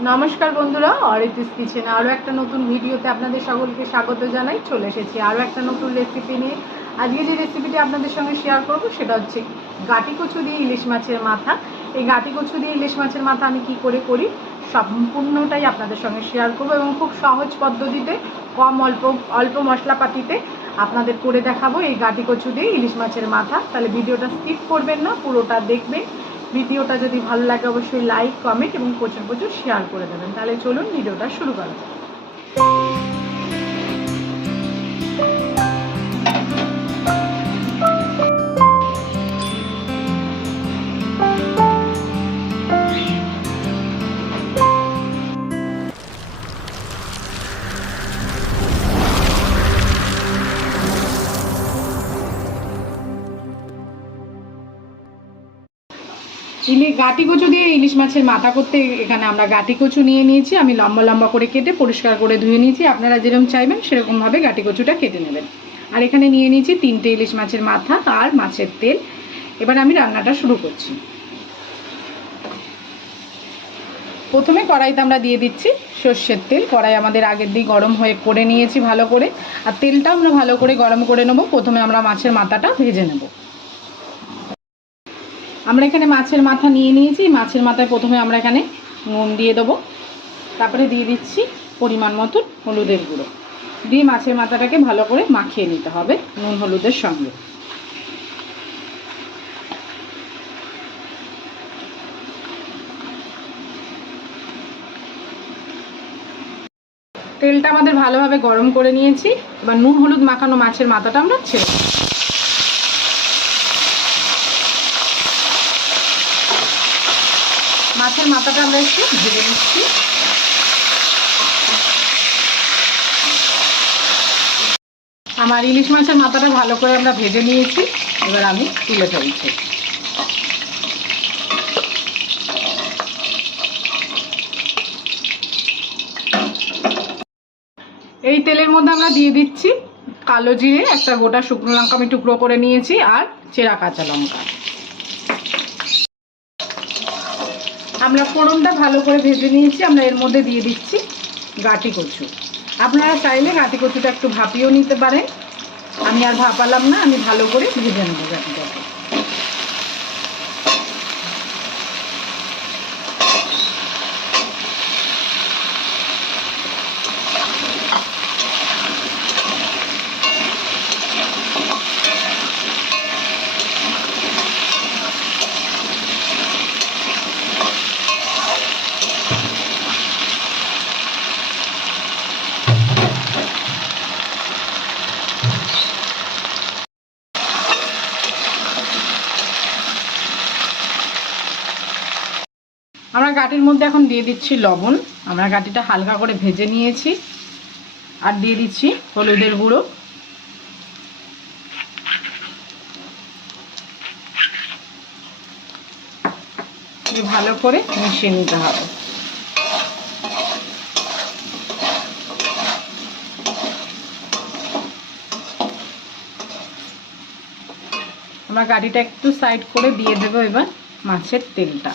नमस्कार बंधुरा aritriskitchen आरो एक नतून भिडियोते आपनादेर सकलके स्वागत जानाई। चले एसेछि आरो एक नतून रेसिपि निये। आजके जे रेसिपिटी आपनादेर संगे शेयर करब सेटा हच्छे गाठी कचु दिये इलिश माछेर माथा। এই गाठी कचु दिये इलिश माछेर माथा आमि कि करे करी सम्पूर्णटाई आपनादेर संगे शेयर करब एबं खूब सहज पद्धतिते कम अल्प मशलापातिते आपनादेर करे देखाबो এই गाठी कचु दिये इलिश माछेर माथा। ताहले भिडियोटा स्किप करबेन ना, पुरोटा देखबेन। ভিডিওটা যদি ভালো লাগে অবশ্যই লাইক কমেন্ট এবং প্রচুর প্রচুর শেয়ার করে দেবেন। তাহলে চলুন ভিডিওটা শুরু করা যাক। गाठी कचु दिए इलिश माछेर माथा करते एखाने आमरा गाठी कचु निये निয়েছি। आमी लम्बा लम्बा करे केटे परिष्कार करे धुए निয়েছি। आपनारा जेरकम चाइबेन सेरकम भावे गाठी कचुटा केटे नेबेन। और एखाने निये निয়েছি 3টে इलिश माछेर माथा और माछेर तेल। एबार आमी रान्नाटा शुरू करছি। प्रथमे कड़ाईते आमरा दिए दिচ্ছি সরষের तेल। कड़ाई आमादेर आगेर दिक गरम हये करे निয়েছি भालो करे। और तेलटा आमरा भालो करे गरम करे नेब। प्रथमे आमरा माछेर माथाटा भेजे नेब। আমরা এখানে মাছের মাথা নিয়ে নিয়েছি। মাছের মাথায় প্রথমে আমরা এখানে নুন দিয়ে দেবো, তারপরে দিয়ে দিচ্ছি পরিমাণ মতো হলুদের গুঁড়ো দিয়ে মাছের মাথাটাকে ভালো করে মাখিয়ে নিতে হবে নুন হলুদের সঙ্গে। তেলটা আমাদের ভালোভাবে গরম করে নিয়েছি। এবার নুন হলুদ মাখানো মাছের মাথাটা আমরা ছেড়ে দেব। মাছের মাথাটা আমরা একটু ভেজে নিচ্ছি। আমার ইলিশ মাছের মাথাটা ভালো করে আমরা ভেজে নিয়েছি। এবার আমি তুলে ফেলছি। এই তেলের মধ্যে আমরা দিয়ে দিচ্ছি কালো জিরে, একটা গোটা শুকনো লঙ্কা আমি টুকরো করে নিয়েছি আর চেরা কাঁচা লঙ্কা। আমরা ফোড়নটা ভালো করে ভেজে নিয়েছি। আমরা এর মধ্যে দিয়ে দিচ্ছি গাঠি কচু। আপনারা চাইলে গাঠি কচুটা একটু ভাপিয়েও নিতে পারেন। আমি আর ভাপালাম না, আমি ভালো করে ভেজে নেব গাঠি কচু। আমরা গাঠির মধ্যে এখন দিয়ে দিচ্ছি লবণ। আমরা গাঠিটা হালকা করে ভেজে নিয়েছি। আর দিয়ে দিচ্ছি হলুদের গুঁড়ো। ভালো করে মিশিয়ে নিতে হবে। আমরা গাঠিটা একটু সাইড করে দিয়ে দেব এবার মাছের তেলটা।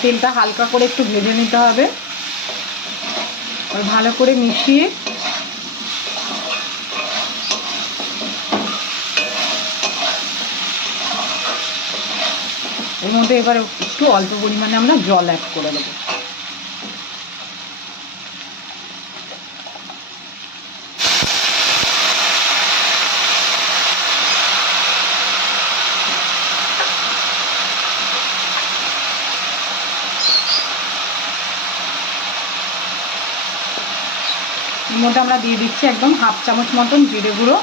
তেলটা হালকা করে একটু ভেজে নিতে হবে। আর ভালো করে মিশিয়ে এর মধ্যে এবার একটু অল্প পরিমাণে আমরা জল অ্যাড করে দেবো। এর মধ্যে আমরা দিয়ে দিচ্ছি একদম হাফ চামচ মতন জিরে গুঁড়ো।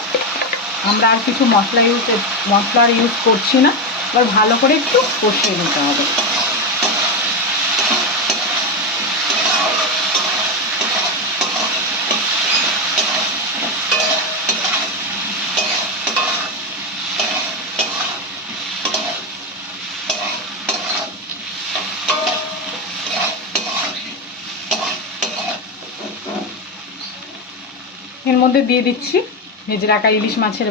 আমরা আর কিছু মশলার ইউজ করছি না। এবার ভালো করে একটু কষিয়ে নিতে হবে। এর মধ্যে দিয়ে দিচ্ছি ভেজে রাখা ইলিশ মাছের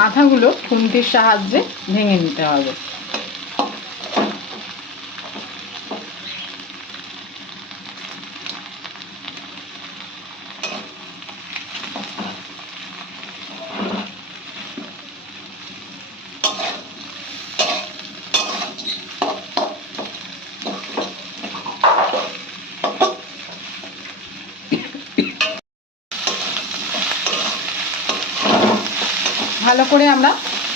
মাথাগুলো খুন্তির সাহায্যে ভেঙে নিতে হবে। ভালো করে আমরা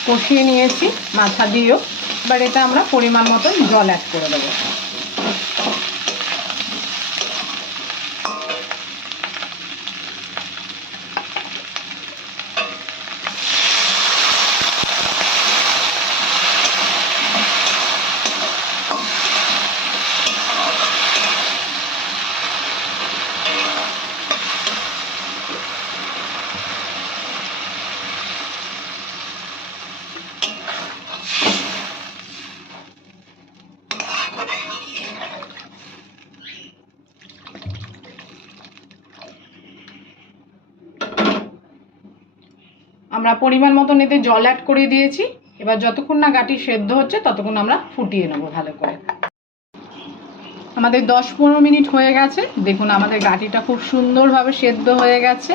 কষিয়ে নিয়েছি মাথা দিয়েও। এবার এটা আমরা পরিমাণ মতো জল অ্যাড করে দেবো। আমরা পরিমাণ মতো এতে জল অ্যাড করে দিয়েছি। এবার যতক্ষণ না গাটি সেদ্ধ হচ্ছে ততক্ষণ আমরা ফুটিয়ে নেব ভালো করে। আমাদের 10-15 মিনিট হয়ে গেছে। দেখুন আমাদের গাটিটা খুব সুন্দরভাবে সেদ্ধ হয়ে গেছে।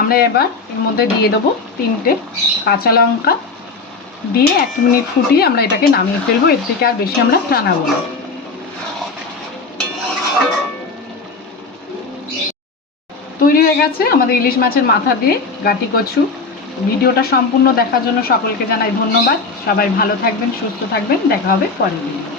আমরা এবার এর মধ্যে দিয়ে দেবো 3টে কাঁচা লঙ্কা, দিয়ে 1 মিনিট ফুটিয়ে আমরা এটাকে নামিয়ে ফেলবো। এর থেকে আর বেশি আমরা টানাবো না। তৈরি হয়ে গেছে আমাদের ইলিশ মাছের মাথা দিয়ে গাটি কচু। ভিডিওটা সম্পূর্ণ দেখার জন্য সকলকে জানাই ধন্যবাদ। সবাই ভালো থাকবেন, সুস্থ থাকবেন। দেখা হবে পরের ভিডিওতে।